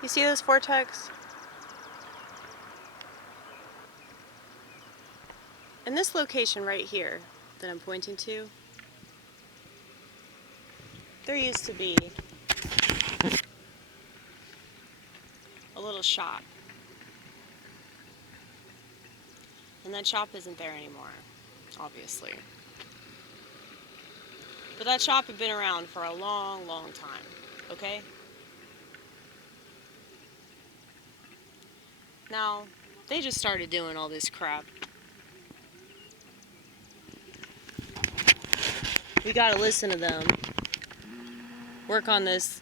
You see this vortex? In this location right here that I'm pointing to, there used to be a little shop. And that shop isn't there anymore, obviously. But that shop had been around for a long, long time, okay? Now, they just started doing all this crap. We gotta listen to them. Work on this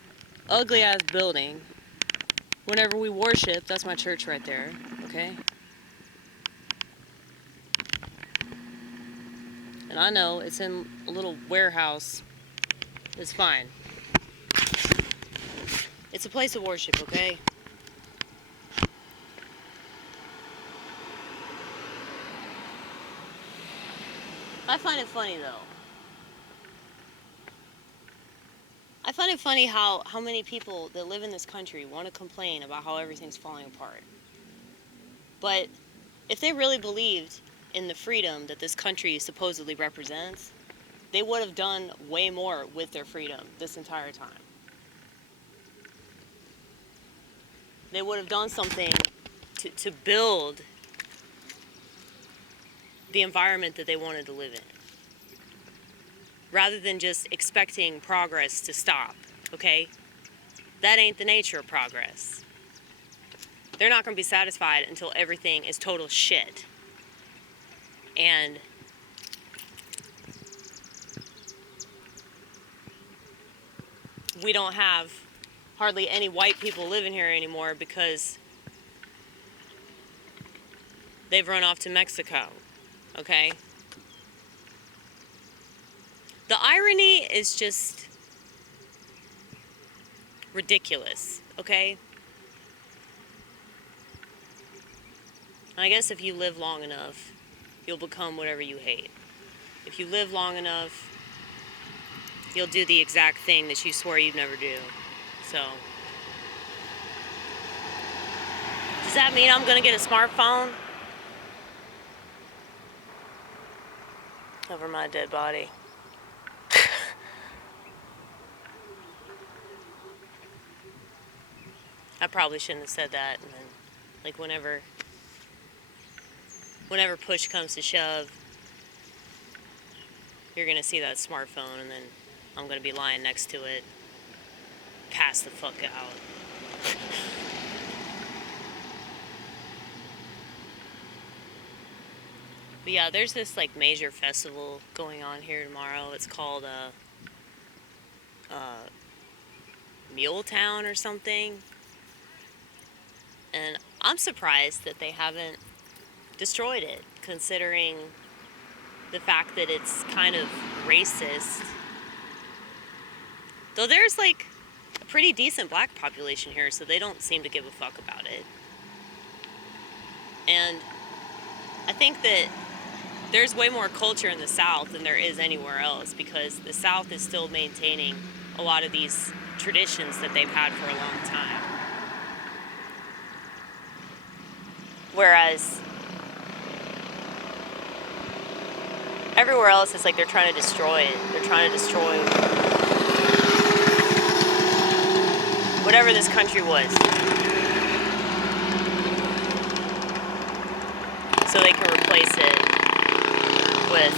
ugly ass building. Whenever we worship, that's my church right there, okay? And I know it's in a little warehouse. It's fine. It's a place of worship, okay? I find it funny though. I find it funny how many people that live in this country want to complain about how everything's falling apart. But if they really believed in the freedom that this country supposedly represents, they would have done way more with their freedom this entire time. They would have done something to build the environment that they wanted to live in, rather than just expecting progress to stop, okay? That ain't the nature of progress. They're not going to be satisfied until everything is total shit. And we don't have hardly any white people living here anymore because they've run off to Mexico, okay? The irony is just ridiculous, okay? I guess if you live long enough, you'll become whatever you hate. If you live long enough, you'll do the exact thing that you swore you'd never do. So, does that mean I'm gonna get a smartphone? Over my dead body. I probably shouldn't have said that. And then, like, whenever push comes to shove, you're gonna see that smartphone, and then I'm gonna be lying next to it. Pass the fuck out. But yeah, there's this like major festival going on here tomorrow. It's called Mule Town or something. And I'm surprised that they haven't destroyed it, considering the fact that it's kind of racist. Though there's like a pretty decent black population here, so they don't seem to give a fuck about it. And I think that there's way more culture in the South than there is anywhere else, because the South is still maintaining a lot of these traditions that they've had for a long time. Whereas everywhere else, it's like they're trying to destroy it. They're trying to destroy whatever this country was, so they can replace it with,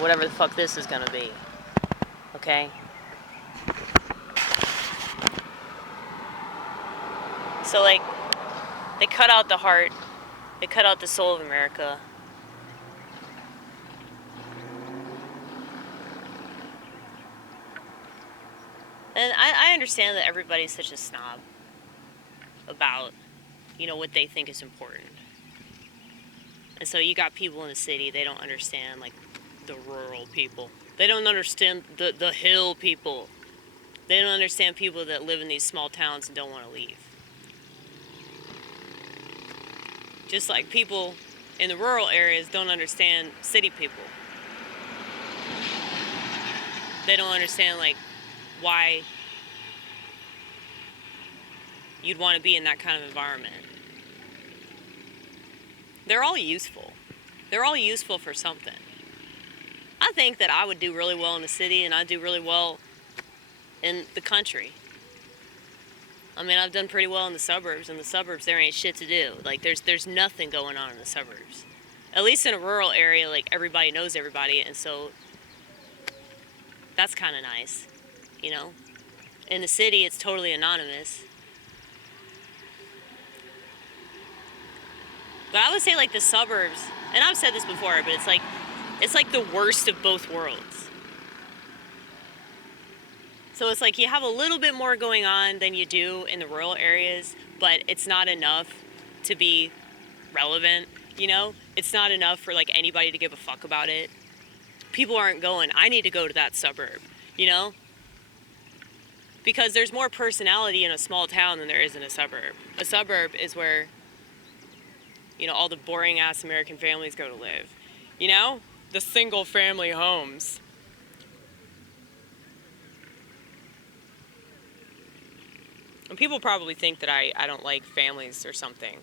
whatever the fuck this is gonna be. Okay? So, like, they cut out the heart, they cut out the soul of America. And I understand that everybody's such a snob about, what they think is important. And so you got people in the city, they don't understand, like, the rural people. They don't understand the hill people. They don't understand people that live in these small towns and don't want to leave. Just like people in the rural areas don't understand city people. They don't understand, like, why you'd want to be in that kind of environment. They're all useful. They're all useful for something. I think that I would do really well in the city, and I'd do really well in the country. I mean, I've done pretty well in the suburbs. In the suburbs, there ain't shit to do. Like, there's nothing going on in the suburbs. At least in a rural area, like, everybody knows everybody, and so that's kind of nice, you know? In the city, it's totally anonymous. But I would say, like, the suburbs, and I've said this before, but it's like the worst of both worlds. So it's like you have a little bit more going on than you do in the rural areas, but it's not enough to be relevant, you know? It's not enough for, like, anybody to give a fuck about it. People aren't going, I need to go to that suburb, you know? Because there's more personality in a small town than there is in a suburb. A suburb is where, you know, all the boring-ass American families go to live. You know? The single-family homes. And people probably think that I don't like families or something.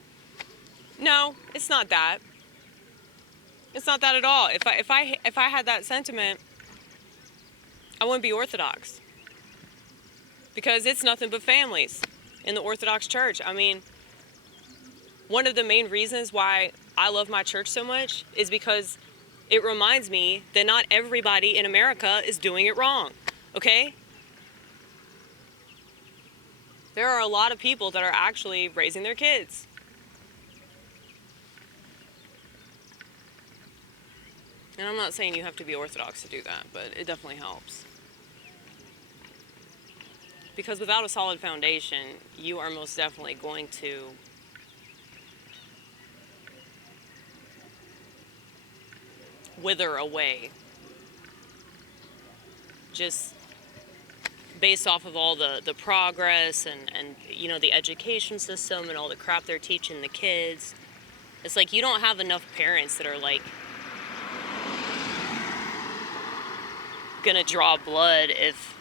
No, it's not that. It's not that at all. If I had that sentiment, I wouldn't be Orthodox. Because it's nothing but families in the Orthodox Church. I mean, one of the main reasons why I love my church so much is because it reminds me that not everybody in America is doing it wrong, okay? There are a lot of people that are actually raising their kids. And I'm not saying you have to be Orthodox to do that, but it definitely helps. Because without a solid foundation, you are most definitely going to wither away. Just based off of all the progress and you know, the education system and all the crap they're teaching the kids. It's like you don't have enough parents that are like gonna draw blood if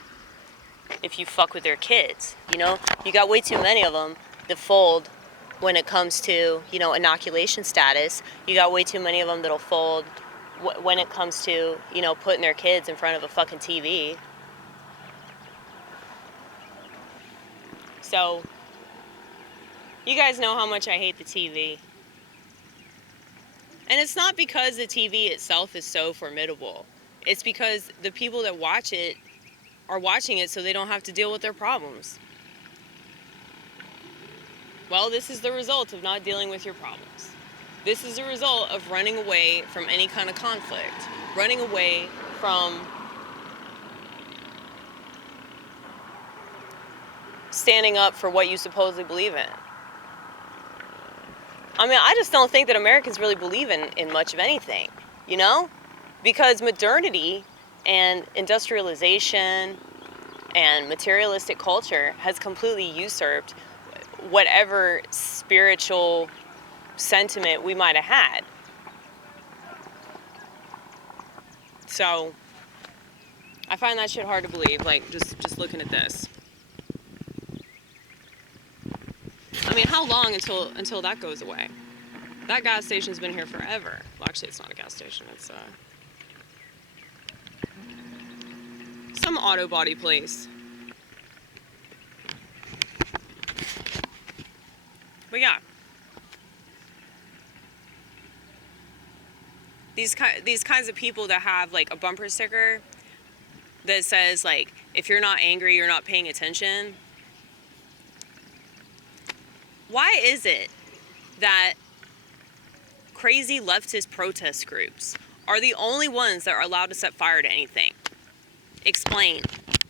you fuck with their kids, you know? You got way too many of them that fold when it comes to, you know, inoculation status. You got way too many of them that'll fold when it comes to, you know, putting their kids in front of a fucking TV. So, you guys know how much I hate the TV. And it's not because the TV itself is so formidable. It's because the people that watch it are watching it so they don't have to deal with their problems. Well, this is the result of not dealing with your problems. This is a result of running away from any kind of conflict. Running away from standing up for what you supposedly believe in. I mean, I just don't think that Americans really believe in much of anything, you know? Because modernity and industrialization and materialistic culture has completely usurped whatever spiritual sentiment we might have had. So, I find that shit hard to believe, like, just looking at this. I mean, how long until that goes away? That gas station's been here forever. Well, actually, it's not a gas station. It's some auto body place. But yeah, these kinds of people that have like a bumper sticker that says like, if you're not angry, you're not paying attention. Why is it that crazy leftist protest groups are the only ones that are allowed to set fire to anything? Explain.